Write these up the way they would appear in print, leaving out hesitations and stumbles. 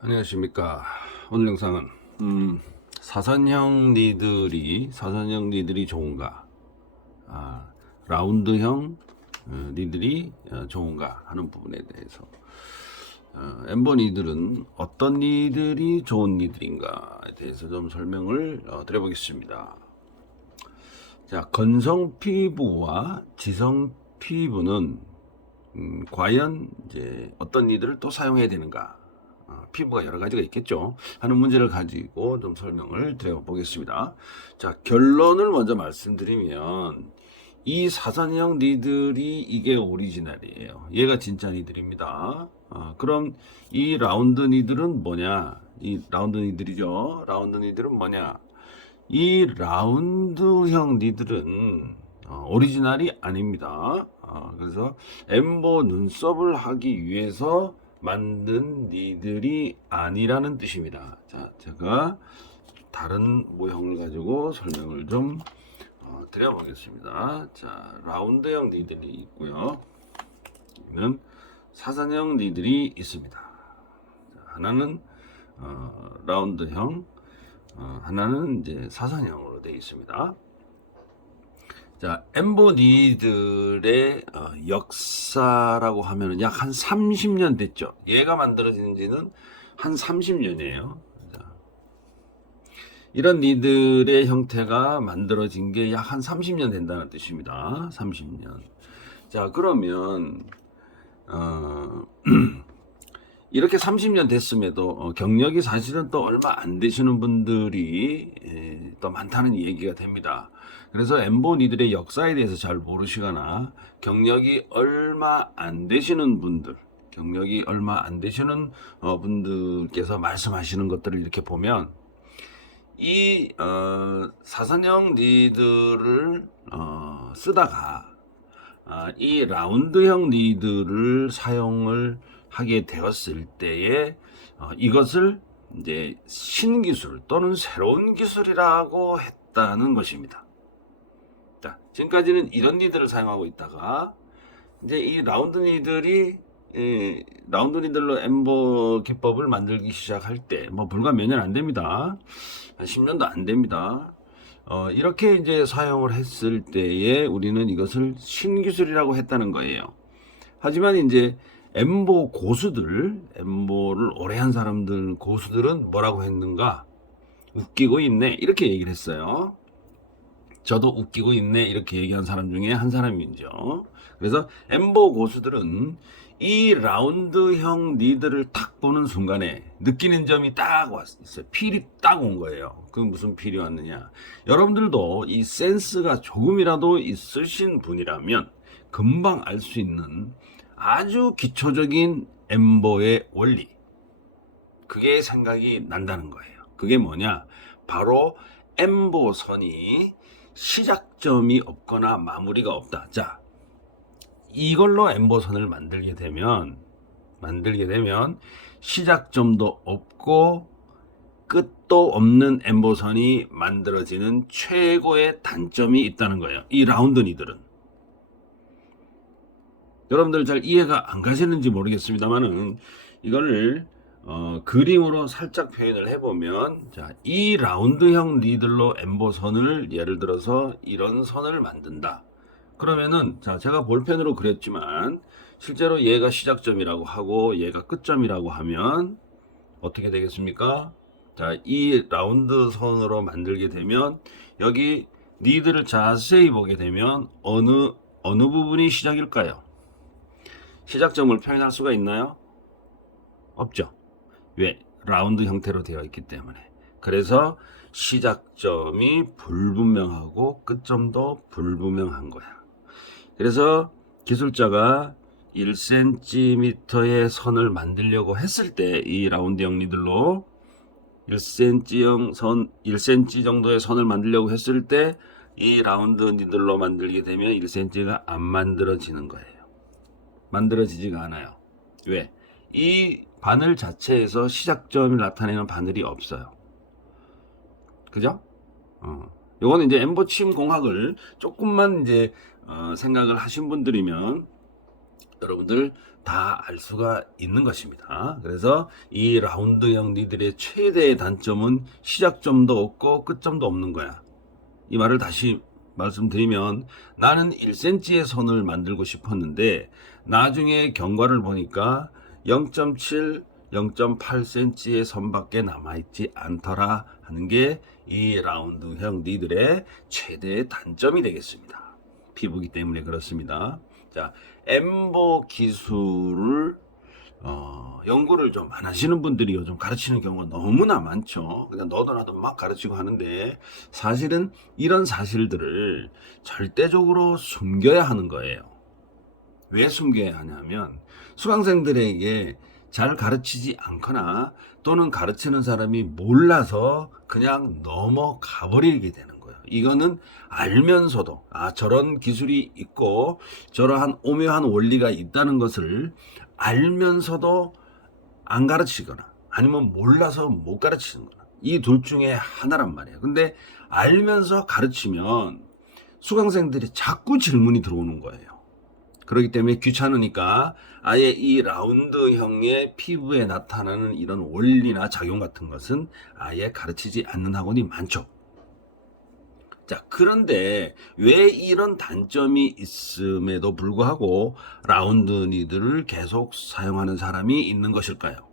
안녕하십니까. 오늘 영상은 사선형 리들이 좋은가, 라운드형 리들이 좋은가 하는 부분에 대해서 엠버 리들은 어떤 리들이 좋은 리들인가에 대해서 좀 설명을 드려보겠습니다. 자, 건성 피부와 지성 피부는 과연 이제 어떤 리들을 또 사용해야 되는가? 피부가 여러 가지가 있겠죠 하는 문제를 가지고 좀 설명을 드려보겠습니다. 자, 결론을 먼저 말씀드리면 이 사선형 니들이 이게 오리지널이에요. 얘가 진짜 니들입니다. 그럼 이 라운드 니들은 뭐냐? 이 라운드 니들이죠. 라운드 니들은 뭐냐? 이 라운드형 니들은 오리지널이 아닙니다. 그래서 엠보 눈썹을 하기 위해서 만든 니들이 아니라는 뜻입니다. 자, 제가 다른 모형을 가지고 설명을 좀 드려보겠습니다. 자, 라운드형 니들이 있고요. 여기는 사선형 니들이 있습니다. 자, 하나는 라운드형, 하나는 이제 사선형으로 되어 있습니다. 자, 엠보 니들의 역사라고 하면은 약 한 30년 됐죠. 얘가 만들어진 지는 한 30년이에요. 이런 니들의 형태가 만들어진 게 약 한 30년 된다는 뜻입니다. 30년. 자, 그러면 이렇게 30년 됐음에도 경력이 사실은 또 얼마 안 되시는 분들이 또 많다는 얘기가 됩니다. 그래서 엠보 니들의 역사에 대해서 잘 모르시거나 경력이 얼마 안 되시는 분들, 분들께서 말씀하시는 것들을 이렇게 보면 이 사선형 니들을 쓰다가 이 라운드형 니들을 사용을 하게 되었을 때에 이것을 이제 신기술 또는 새로운 기술이라고 했다는 것입니다. 자, 지금까지는 이런 니들을 사용하고 있다가 이제 이 라운드 니들로 엠버 기법을 만들기 시작할 때 뭐 불과 몇 년 안 됩니다. 한 10년도 안 됩니다. 이렇게 이제 사용을 했을 때에 우리는 이것을 신기술이라고 했다는 거예요. 하지만 이제 엠보를 오래 한 사람들, 고수들은 뭐라고 했는가? 웃기고 있네. 이렇게 얘기를 했어요. 저도 웃기고 있네. 이렇게 얘기한 사람 중에 한 사람이죠. 그래서 엠보 고수들은 이 라운드형 리드를 딱 보는 순간에 느끼는 점이 딱 왔어요. 필이 딱 온 거예요. 그 무슨 필이 왔느냐? 여러분들도 이 센스가 조금이라도 있으신 분이라면 금방 알 수 있는 아주 기초적인 엠보의 원리, 그게 생각이 난다는 거예요. 그게 뭐냐? 바로 엠보 선이 시작점이 없거나 마무리가 없다. 자, 이걸로 엠보 선을 만들게 되면 시작점도 없고 끝도 없는 엠보 선이 만들어지는 최고의 단점이 있다는 거예요. 이 라운드 니들은. 여러분들 잘 이해가 안 가시는지 모르겠습니다만은 이거를 그림으로 살짝 표현을 해보면, 자, 이 라운드형 니들로 엠보 선을 예를 들어서 이런 선을 만든다. 그러면은, 자, 제가 볼펜으로 그렸지만 실제로 얘가 시작점이라고 하고 얘가 끝점이라고 하면 어떻게 되겠습니까? 자, 이 라운드 선으로 만들게 되면 여기 니들을 자세히 보게 되면 어느 부분이 시작일까요? 시작점을 표현할 수가 있나요? 없죠. 왜? 라운드 형태로 되어 있기 때문에. 그래서 시작점이 불분명하고 끝점도 불분명한 거야. 그래서 기술자가 1cm의 선을 만들려고 했을 때 이 라운드형 니들로 1cm 정도의 선을 만들려고 했을 때 이 라운드 니들로 만들게 되면 1cm가 안 만들어지는 거예요. 만들어지지가 않아요. 왜? 이 바늘 자체에서 시작점을 나타내는 바늘이 없어요. 그죠? 요거는 이제 엠보침 공학을 조금만 이제 생각을 하신 분들이면 여러분들 다 알 수가 있는 것입니다. 그래서 이 라운드형 니들의 최대의 단점은 시작점도 없고 끝점도 없는 거야. 이 말을 다시 말씀드리면 나는 1cm의 선을 만들고 싶었는데 나중에 경과를 보니까 0.7, 0.8cm의 선밖에 남아있지 않더라 하는 게 이 라운드형 니들의 최대의 단점이 되겠습니다. 피부기 때문에 그렇습니다. 자, 엠보 기술을 연구를 좀 안 하시는 분들이 요즘 가르치는 경우가 너무나 많죠. 그냥 너도 나도 막 가르치고 하는데 사실은 이런 사실들을 절대적으로 숨겨야 하는 거예요. 왜 숨겨야 하냐면 수강생들에게 잘 가르치지 않거나 또는 가르치는 사람이 몰라서 그냥 넘어가 버리게 되는 거예요. 이거는 알면서도 저런 기술이 있고 저러한 오묘한 원리가 있다는 것을 알면서도 안 가르치거나 아니면 몰라서 못 가르치는 거나 이 둘 중에 하나란 말이에요. 근데 알면서 가르치면 수강생들이 자꾸 질문이 들어오는 거예요. 그렇기 때문에 귀찮으니까 아예 이 라운드형의 피부에 나타나는 이런 원리나 작용 같은 것은 아예 가르치지 않는 학원이 많죠. 자, 그런데 왜 이런 단점이 있음에도 불구하고 라운드 니들을 계속 사용하는 사람이 있는 것일까요?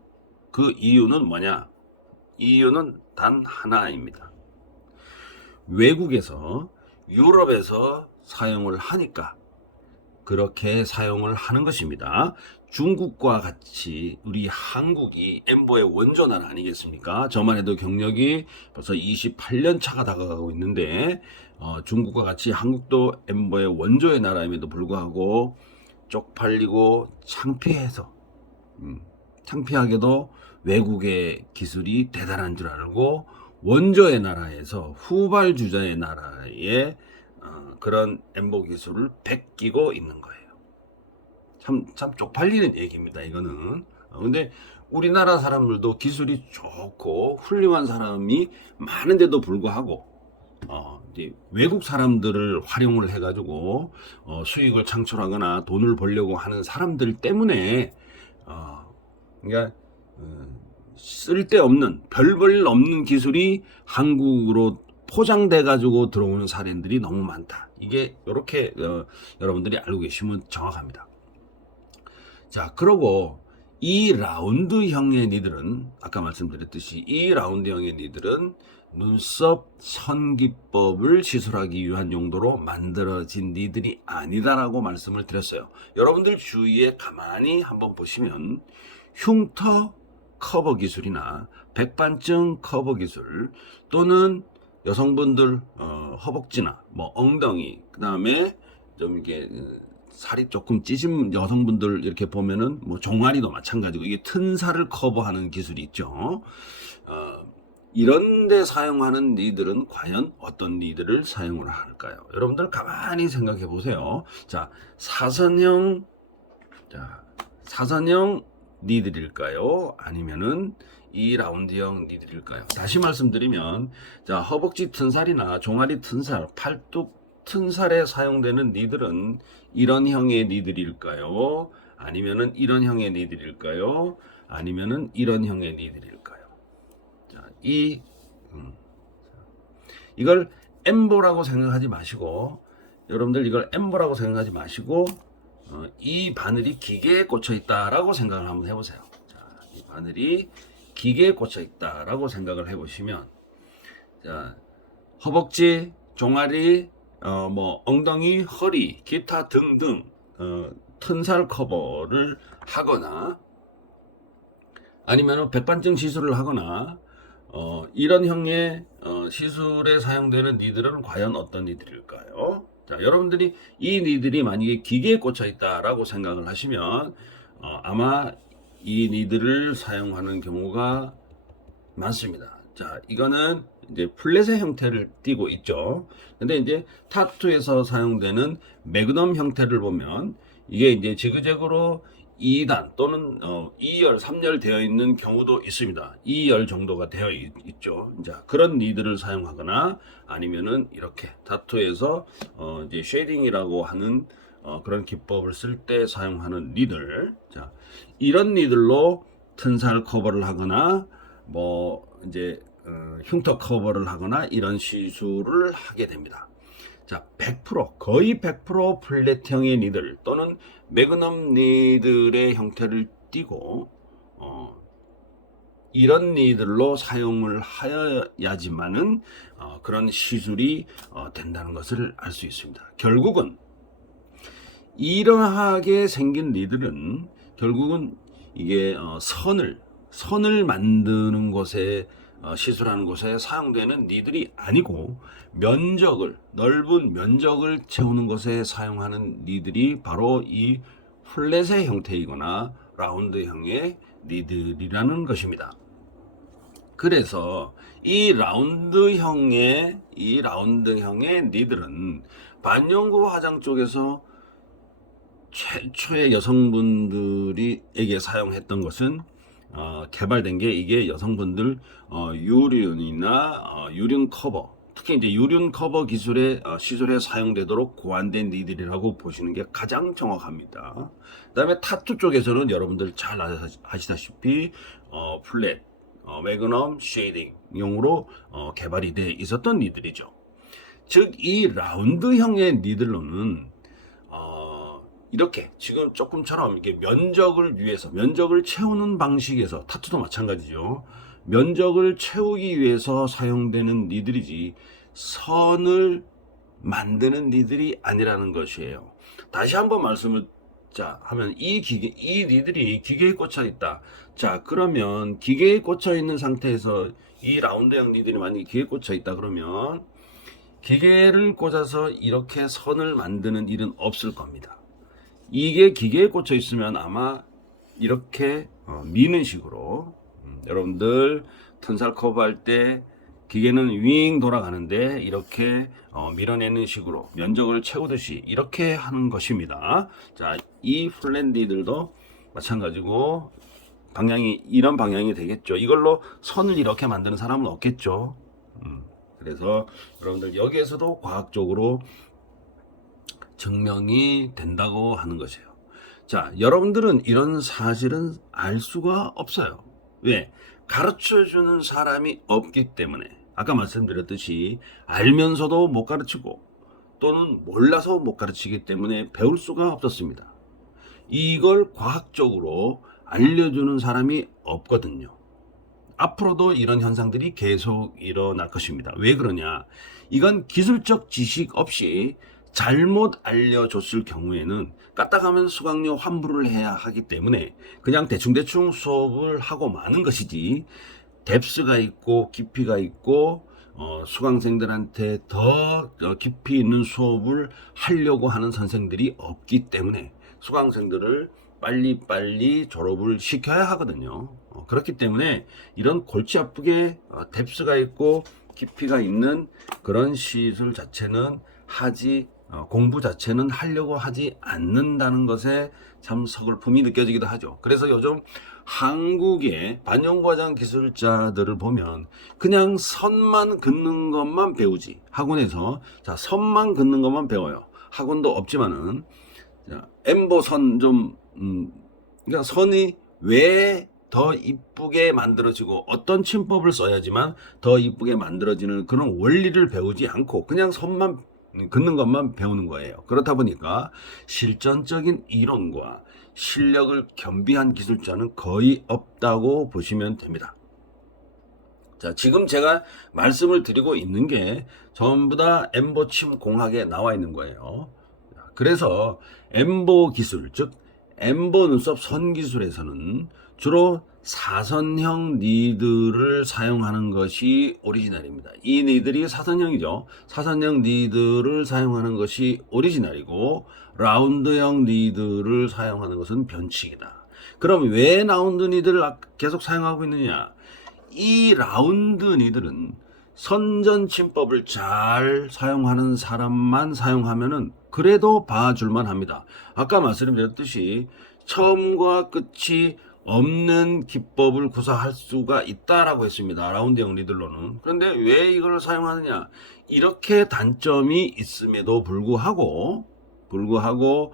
그 이유는 뭐냐? 이유는 단 하나입니다. 외국에서 유럽에서 사용을 하니까 그렇게 사용을 하는 것입니다. 중국과 같이 우리 한국이 엠보의 원조나라 아니겠습니까? 저만 해도 경력이 벌써 28년 차가 다가가고 있는데 중국과 같이 한국도 엠보의 원조의 나라임에도 불구하고 쪽팔리고 창피해서 창피하게도 외국의 기술이 대단한 줄 알고 원조의 나라에서 후발주자의 나라에 그런 엠보 기술을 베끼고 있는 거예요. 참 쪽팔리는 얘기입니다, 이거는. 근데 우리나라 사람들도 기술이 좋고 훌륭한 사람이 많은데도 불구하고 이제 외국 사람들을 활용을 해가지고 수익을 창출하거나 돈을 벌려고 하는 사람들 때문에 그러니까 쓸데없는 별 볼 없는 기술이 한국으로 포장돼 가지고 들어오는 사례들이 너무 많다. 이게 이렇게 여러분들이 알고 계시면 정확합니다. 자, 그러고 이 라운드형의 니들은 아까 말씀드렸듯이 이 라운드형의 니들은 눈썹 선기법을 시술하기 위한 용도로 만들어진 니들이 아니다라고 말씀을 드렸어요. 여러분들 주위에 가만히 한번 보시면 흉터 커버 기술이나 백반증 커버 기술 또는 여성분들 허벅지나 뭐 엉덩이 그다음에 좀 이게 살이 조금 찌신 여성분들 이렇게 보면은 뭐 종아리도 마찬가지고 이게 튼살을 커버하는 기술이 있죠. 이런 데 사용하는 니들은 과연 어떤 니들을 사용을 할까요? 여러분들 가만히 생각해 보세요. 자, 사선형 니들일까요? 아니면은 이 라운드형 니들일까요? 다시 말씀드리면 자, 허벅지 튼살이나 종아리 튼살, 팔뚝 튼살에 사용되는 니들은 이런 형의 니들일까요? 아니면은 이런 형의 니들일까요? 아니면은 이런 형의 니들일까요? 자, 이걸 엠보라고 생각하지 마시고 여러분들 이걸 엠보라고 생각하지 마시고 이 바늘이 기계에 꽂혀 있다라고 생각을 한번 해보세요. 자, 이 바늘이 기계에 꽂혀 있다라고 생각을 해보시면 자, 허벅지, 종아리, 뭐 엉덩이, 허리, 기타 등등 튼살 커버를 하거나 아니면 백반증 시술을 하거나 이런 형의 시술에 사용되는 니들은 과연 어떤 니들일까요? 자, 여러분들이 이 니들이 만약에 기계에 꽂혀 있다라고 생각을 하시면 아마 이 니들을 사용하는 경우가 많습니다. 자, 이거는 이제 플랫의 형태를 띠고 있죠. 근데 이제 타투에서 사용되는 매그넘 형태를 보면 이게 이제 지그재그로 2단 또는 2열, 3열 되어 있는 경우도 있습니다. 2열 정도가 되어 있죠. 자, 그런 니들을 사용하거나 아니면은 이렇게 타투에서 이제 쉐딩이라고 하는 그런 기법을 쓸 때 사용하는 니들. 자, 이런 니들로 튼살 커버를 하거나 뭐 이제 흉터 커버를 하거나 이런 시술을 하게 됩니다. 자, 100% 거의 100% 플랫형의 니들 또는 매그넘 니들의 형태를 띠고 이런 니들로 사용을 하여야지만은 그런 시술이 된다는 것을 알 수 있습니다. 결국은 이러하게 생긴 니들은 결국은 이게 선을 만드는 곳에 시술하는 곳에 사용되는 니들이 아니고 넓은 면적을 채우는 것에 사용하는 니들이 바로 이 플랫의 형태이거나 라운드형의 니들이라는 것입니다. 그래서 이 라운드형의 니들은 반영구 화장 쪽에서 최초의 여성분들에게 사용했던 것은 개발된 게 이게 여성분들 유륜이나 유륜 커버, 특히 이제 유륜 커버 기술의 시술에 사용되도록 고안된 니들이라고 보시는 게 가장 정확합니다. 그다음에 타투 쪽에서는 여러분들 잘 아시다시피 플랫, 매그넘 쉐이딩용으로 개발이 돼 있었던 니들이죠. 즉 이 라운드형의 니들로는 이렇게 지금 조금처럼 이렇게 면적을 채우는 방식에서 타투도 마찬가지죠. 면적을 채우기 위해서 사용되는 니들이지 선을 만드는 니들이 아니라는 것이에요. 다시 한번 말씀을 하면 이 니들이 기계에 꽂혀 있다. 자, 그러면 기계에 꽂혀 있는 상태에서 이 라운드형 니들이 만약에 기계에 꽂혀 있다 그러면 기계를 꽂아서 이렇게 선을 만드는 일은 없을 겁니다. 이게 기계에 꽂혀 있으면 아마 이렇게 미는 식으로 여러분들 튼살 커버할 때 기계는 윙 돌아가는데 이렇게 밀어내는 식으로 면적을 채우듯이 이렇게 하는 것입니다. 자, 이 플랜디들도 마찬가지고 이런 방향이 되겠죠. 이걸로 선을 이렇게 만드는 사람은 없겠죠. 그래서 여러분들 여기에서도 과학적으로 증명이 된다고 하는 것이에요. 자, 여러분들은 이런 사실은 알 수가 없어요. 왜? 가르쳐주는 사람이 없기 때문에. 아까 말씀드렸듯이 알면서도 못 가르치고 또는 몰라서 못 가르치기 때문에 배울 수가 없었습니다. 이걸 과학적으로 알려주는 사람이 없거든요. 앞으로도 이런 현상들이 계속 일어날 것입니다. 왜 그러냐? 이건 기술적 지식 없이 잘못 알려줬을 경우에는 까딱하면 수강료 환불을 해야 하기 때문에 그냥 대충 수업을 하고 마는 것이지 뎁스가 있고 깊이가 있고 수강생들한테 더 깊이 있는 수업을 하려고 하는 선생들이 없기 때문에 수강생들을 빨리 졸업을 시켜야 하거든요. 그렇기 때문에 이런 골치 아프게 뎁스가 있고 깊이가 있는 그런 시술 자체는 공부 자체는 하려고 하지 않는다는 것에 참 서글픔이 느껴지기도 하죠. 그래서 요즘 한국의 반영과장 기술자들을 보면 그냥 선만 긋는 것만 배우지. 학원에서 선만 긋는 것만 배워요. 학원도 없지만은 엠보 선 그러니까 선이 왜 더 이쁘게 만들어지고 어떤 침법을 써야지만 더 이쁘게 만들어지는 그런 원리를 배우지 않고 그냥 선만 긋는 것만 배우는 거예요. 그렇다 보니까 실전적인 이론과 실력을 겸비한 기술자는 거의 없다고 보시면 됩니다. 자, 지금 제가 말씀을 드리고 있는 게 전부 다 엠보 침 공학에 나와 있는 거예요. 그래서 엠보 기술, 즉 엠보 눈썹 선 기술에서는 주로 사선형 니들을 사용하는 것이 오리지널입니다. 이 니들이 사선형이죠. 사선형 니들을 사용하는 것이 오리지널이고 라운드형 니들을 사용하는 것은 변칙이다. 그럼 왜 라운드 니들을 계속 사용하고 있느냐? 이 라운드 니들은 선전 침법을 잘 사용하는 사람만 사용하면은 그래도 봐줄만 합니다. 아까 말씀드렸듯이 처음과 끝이 없는 기법을 구사할 수가 있다라고 했습니다. 라운드형 니들로는. 그런데 왜 이걸 사용하느냐? 이렇게 단점이 있음에도 불구하고 불구하고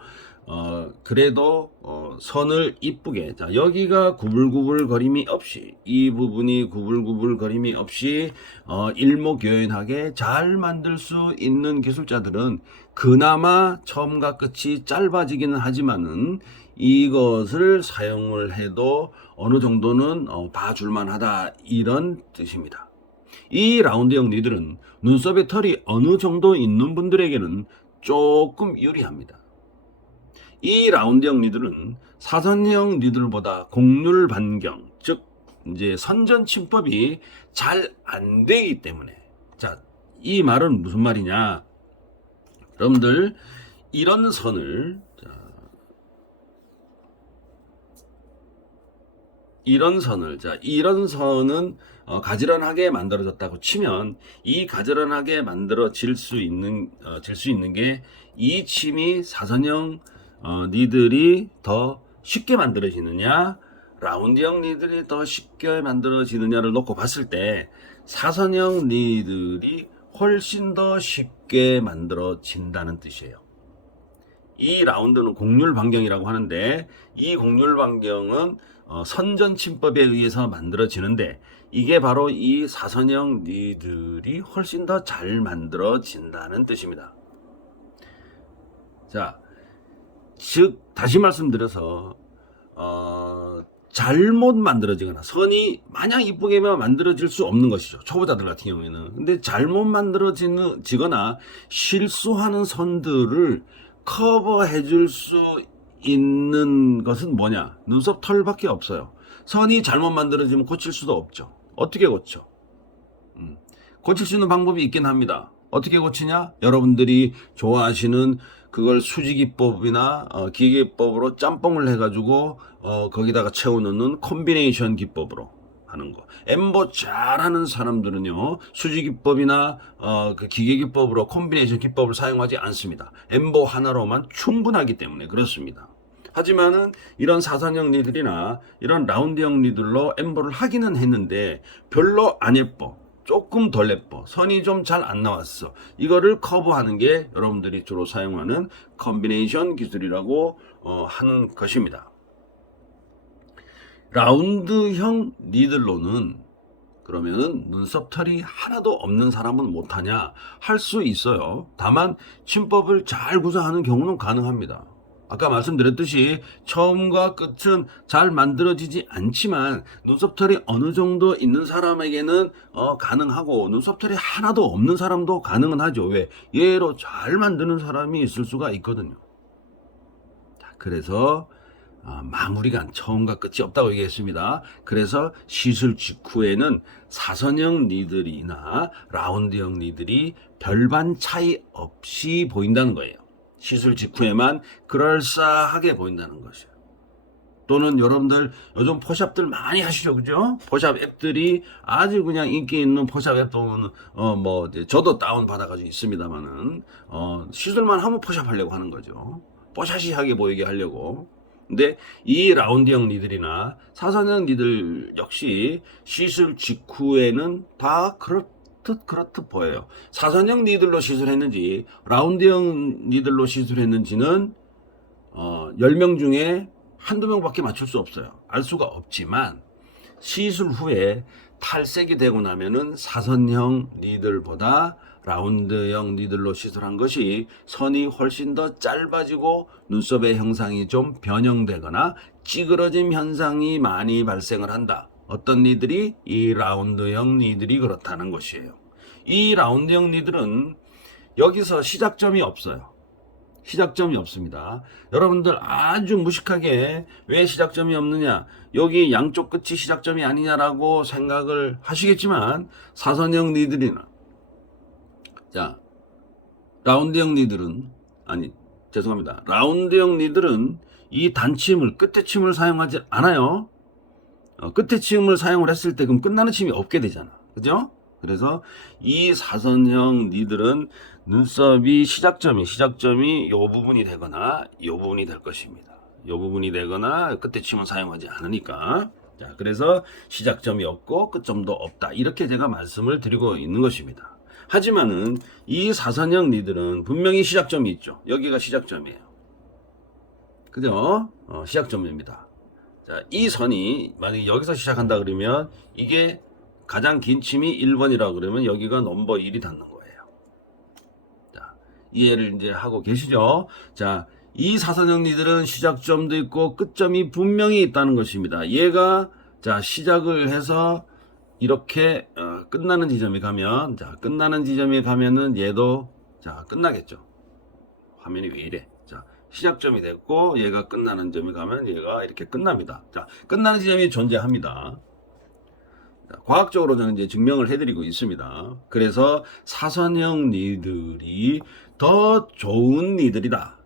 그래도 선을 이쁘게, 자 여기가 구불구불 거림이 없이, 이 부분이 구불구불 거림이 없이 일목요연하게 잘 만들 수 있는 기술자들은 그나마 처음과 끝이 짧아지기는 하지만은 이것을 사용을 해도 어느 정도는 봐줄만 하다, 이런 뜻입니다. 이 라운드형 니들은 눈썹에 털이 어느 정도 있는 분들에게는 조금 유리합니다. 이 라운드형 니들은 사선형 니들보다 곡률 반경, 즉 이제 선전 침법이 잘 안 되기 때문에, 자, 이 말은 무슨 말이냐? 여러분들 이런 선을, 이런 선은 가지런하게 만들어졌다고 치면, 이 가지런하게 만들어질 수 있는 게 이 침이 사선형 니들이 더 쉽게 만들어지느냐, 라운드형 니들이 더 쉽게 만들어지느냐를 놓고 봤을 때 사선형 니들이 훨씬 더 쉽게 만들어진다는 뜻이에요. 이 라운드는 곡률 반경이라고 하는데, 이 곡률 반경은 선전 침법에 의해서 만들어지는데, 이게 바로 이 사선형 니들이 훨씬 더 잘 만들어진다는 뜻입니다. 자, 즉 다시 말씀드려서 잘못 만들어지거나 선이 마냥 이쁘게만 만들어질 수 없는 것이죠, 초보자들 같은 경우에는. 근데 잘못 만들어지거나 실수하는 선들을 커버해 줄 수 있는 것은 뭐냐? 눈썹 털밖에 없어요. 선이 잘못 만들어지면 고칠 수도 없죠. 어떻게 고쳐? 고칠 수 있는 방법이 있긴 합니다. 어떻게 고치냐? 여러분들이 좋아하시는 그걸 수지기법이나 기계기법으로 짬뽕을 해가지고 거기다가 채워넣는 콤비네이션 기법으로 하는 거. 엠보 잘하는 사람들은요, 수지기법이나 그 기계기법으로 콤비네이션 기법을 사용하지 않습니다. 엠보 하나로만 충분하기 때문에 그렇습니다. 하지만은 이런 사선형 니들이나 이런 라운드형 니들로 엠보를 하기는 했는데 별로 안 예뻐, 조금 덜 예뻐, 선이 좀 잘 안 나왔어. 이거를 커버하는 게 여러분들이 주로 사용하는 콤비네이션 기술이라고 하는 것입니다. 라운드형 니들로는 그러면은 눈썹 털이 하나도 없는 사람은 못하냐? 할 수 있어요. 다만 침법을 잘 구사하는 경우는 가능합니다. 아까 말씀드렸듯이 처음과 끝은 잘 만들어지지 않지만 눈썹털이 어느 정도 있는 사람에게는 가능하고, 눈썹털이 하나도 없는 사람도 가능은 하죠. 왜? 얘로 잘 만드는 사람이 있을 수가 있거든요. 그래서 마무리가 처음과 끝이 없다고 얘기했습니다. 그래서 시술 직후에는 사선형 니들이나 라운드형 니들이 별반 차이 없이 보인다는 거예요. 시술 직후에만 그럴싸하게 보인다는 것이에요. 또는 여러분들 요즘 포샵들 많이 하시죠, 그죠? 포샵 앱들이 아주 그냥 인기 있는 포샵 앱 보면 저도 다운 받아가지고 있습니다만은 시술만 하면 포샵 하려고 하는 거죠. 뽀샤시하게 보이게 하려고. 근데 이 라운드형 니들이나 사선형 니들 역시 시술 직후에는 다 그렇듯 보여요. 사선형 니들로 시술했는지 라운드형 니들로 시술했는지는 10명 중에 한두 명밖에 맞출 수 없어요. 알 수가 없지만 시술 후에 탈색이 되고 나면은 사선형 니들보다 라운드형 니들로 시술한 것이 선이 훨씬 더 짧아지고 눈썹의 형상이 좀 변형되거나 찌그러짐 현상이 많이 발생을 한다. 어떤 니들이? 이 라운드형 니들이 그렇다는 것이에요. 이 라운드형 니들은 여기서 시작점이 없어요. 시작점이 없습니다. 여러분들 아주 무식하게 왜 시작점이 없느냐, 여기 양쪽 끝이 시작점이 아니냐라고 생각을 하시겠지만, 사선형 니들이나 라운드형 니들은 라운드형 니들은 이 단침을, 끝에 침을 사용하지 않아요. 끝에 침을 사용을 했을 때 그럼 끝나는 침이 없게 되잖아, 그죠? 그래서 이 사선형 니들은 눈썹이 시작점이 요 부분이 되거나 요 부분이 될 것입니다. 요 부분이 되거나 끝에 침을 사용하지 않으니까. 자, 그래서 시작점이 없고 끝점도 없다, 이렇게 제가 말씀을 드리고 있는 것입니다. 하지만은 이 사선형 니들은 분명히 시작점이 있죠. 여기가 시작점이에요. 그죠? 시작점입니다. 자, 이 선이 만약에 여기서 시작한다 그러면 이게 가장 긴 침이 1번이라 그러면 여기가 넘버 1이 닿는 거예요. 자, 이해를 이제 하고 계시죠? 자, 이 사선형 니들은 시작점도 있고 끝점이 분명히 있다는 것입니다. 얘가 자, 시작을 해서 이렇게 끝나는 지점에 가면, 자, 끝나는 지점에 가면은 얘도 자, 끝나겠죠. 화면이 왜 이래? 자, 시작점이 됐고 얘가 끝나는 점에 가면 얘가 이렇게 끝납니다. 자, 끝나는 지점이 존재합니다. 자, 과학적으로 저는 이제 증명을 해드리고 있습니다. 그래서 사선형 니들이 더 좋은 니들이다.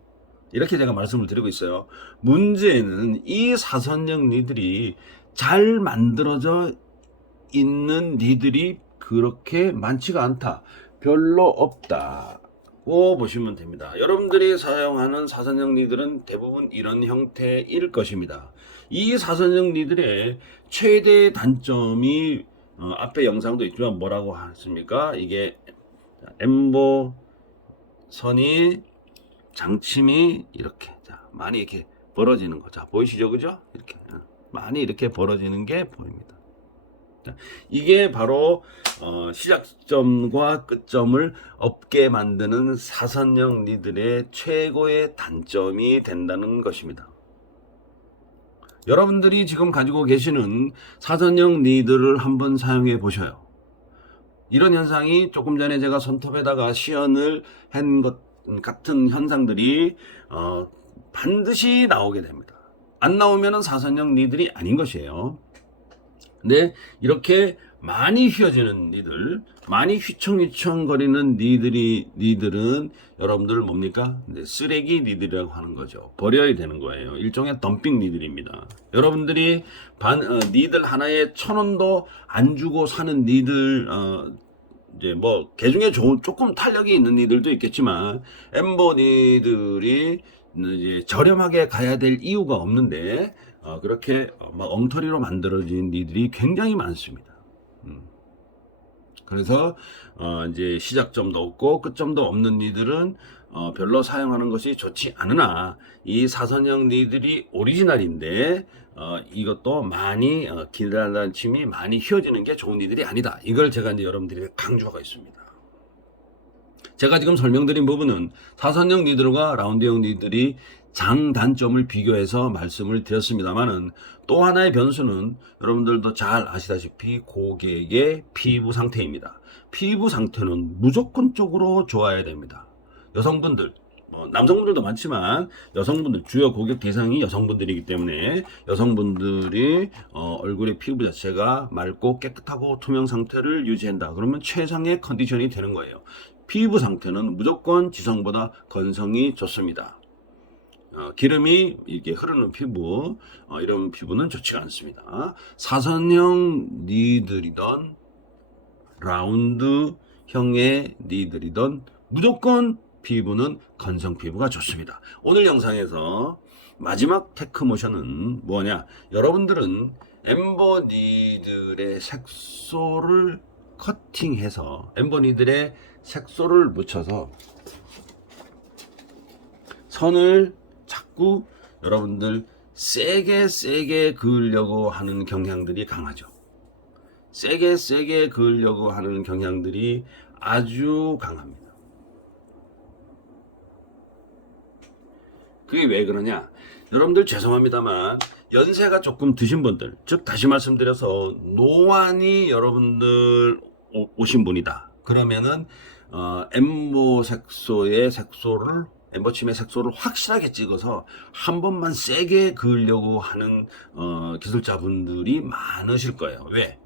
이렇게 제가 말씀을 드리고 있어요. 문제는 이 사선형 니들이 잘 만들어져 있는 니들이 그렇게 많지가 않다. 별로 없다고 보시면 됩니다. 여러분들이 사용하는 사선형 니들은 대부분 이런 형태일 것입니다. 이 사선형 니들의 최대 단점이 앞에 영상도 있지만 뭐라고 하십니까? 이게 엠보 선이 장침이 이렇게 자, 많이 이렇게 벌어지는 거. 자, 보이시죠? 그죠? 이렇게 많이 이렇게 벌어지는 게 보입니다. 이게 바로 시작점과 끝점을 없게 만드는 사선형 니들의 최고의 단점이 된다는 것입니다. 여러분들이 지금 가지고 계시는 사선형 니들을 한번 사용해 보셔요. 이런 현상이 조금 전에 제가 손톱에다가 시연을 한 것 같은 현상들이 반드시 나오게 됩니다. 안 나오면 사선형 니들이 아닌 것이에요. 근데 이렇게 많이 휘어지는 니들, 많이 휘청휘청거리는 니들은 여러분들 뭡니까? 쓰레기 니들이라고 하는 거죠. 버려야 되는 거예요. 일종의 덤핑 니들입니다. 여러분들이 니들 하나에 1,000원도 안 주고 사는 니들, 이제 뭐 개중에 조금 탄력이 있는 니들도 있겠지만 엠보 니들이 이제 저렴하게 가야 될 이유가 없는데 그렇게 막 엉터리로 만들어진 니들이 굉장히 많습니다. 그래서 이제 시작점도 없고 끝점도 없는 니들은 별로 사용하는 것이 좋지 않으나 이 사선형 니들이 오리지널인데 이것도 많이 기다란 침이 많이 휘어지는 게 좋은 니들이 아니다. 이걸 제가 이제 여러분들에게 강조하고 있습니다. 제가 지금 설명드린 부분은 사선형 니들과 라운드형 니들이 장단점을 비교해서 말씀을 드렸습니다만은 또 하나의 변수는 여러분들도 잘 아시다시피 고객의 피부 상태입니다. 피부 상태는 무조건적으로 좋아야 됩니다. 여성분들, 남성분들도 많지만 여성분들, 주요 고객 대상이 여성분들이기 때문에 여성분들이 얼굴의 피부 자체가 맑고 깨끗하고 투명 상태를 유지한다. 그러면 최상의 컨디션이 되는 거예요. 피부 상태는 무조건 지성보다 건성이 좋습니다. 기름이 이렇게 흐르는 피부, 이런 피부는 좋지가 않습니다. 사선형 니들이던 라운드형의 니들이던 무조건 피부는 건성 피부가 좋습니다. 오늘 영상에서 마지막 테크모션은 뭐냐? 여러분들은 엠보 니들의 색소를 커팅해서 엠보 니들의 색소를 묻혀서 선을 자꾸 여러분들 세게 그으려고 하는 경향들이 강하죠. 세게 그으려고 하는 경향들이 아주 강합니다. 그게 왜 그러냐? 여러분들 죄송합니다만 연세가 조금 드신 분들, 즉 다시 말씀드려서 노안이 여러분들 오신 분이다. 그러면은 엠보 색소의 색소를 엠버침의 색소를 확실하게 찍어서 한 번만 세게 그으려고 하는 기술자분들이 많으실 거예요. 왜?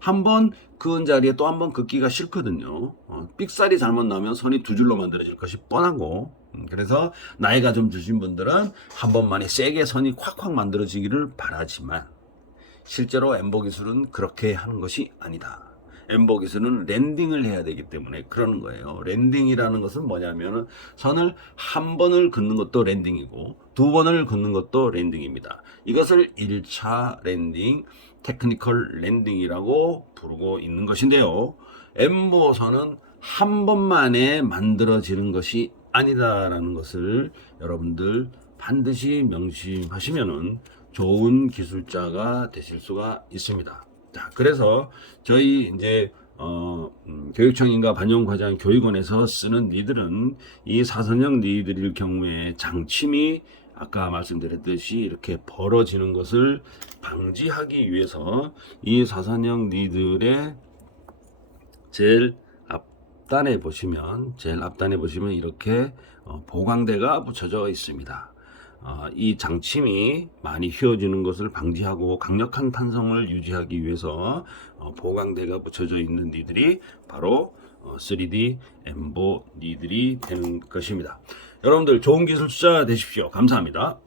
한 번 그은 자리에 또 한 번 긋기가 싫거든요. 삑살이 잘못 나면 선이 두 줄로 만들어질 것이 뻔하고, 그래서 나이가 좀 드신 분들은 한 번만에 세게 선이 콱콱 만들어지기를 바라지만 실제로 엠보 기술은 그렇게 하는 것이 아니다. 엠보 기술은 랜딩을 해야 되기 때문에 그러는 거예요. 랜딩이라는 것은 뭐냐면은 선을 한 번을 긋는 것도 랜딩이고 두 번을 긋는 것도 랜딩입니다. 이것을 1차 랜딩, 테크니컬 랜딩이라고 부르고 있는 것인데요. 엠보 선은 한 번만에 만들어지는 것이 아니다라는 것을 여러분들 반드시 명심하시면은 좋은 기술자가 되실 수가 있습니다. 자, 그래서 저희 이제 교육청인가 반영과장 교육원에서 쓰는 니들은 이 사선형 니들일 경우에 장침이 아까 말씀드렸듯이 이렇게 벌어지는 것을 방지하기 위해서 이 사선형 니들의 제일 앞단에 보시면 이렇게 보강대가 붙여져 있습니다. 이 장침이 많이 휘어지는 것을 방지하고 강력한 탄성을 유지하기 위해서 보강대가 붙여져 있는 니들이 바로 3D 엠보 니들이 되는 것입니다. 여러분들 좋은 기술자 되십시오. 감사합니다.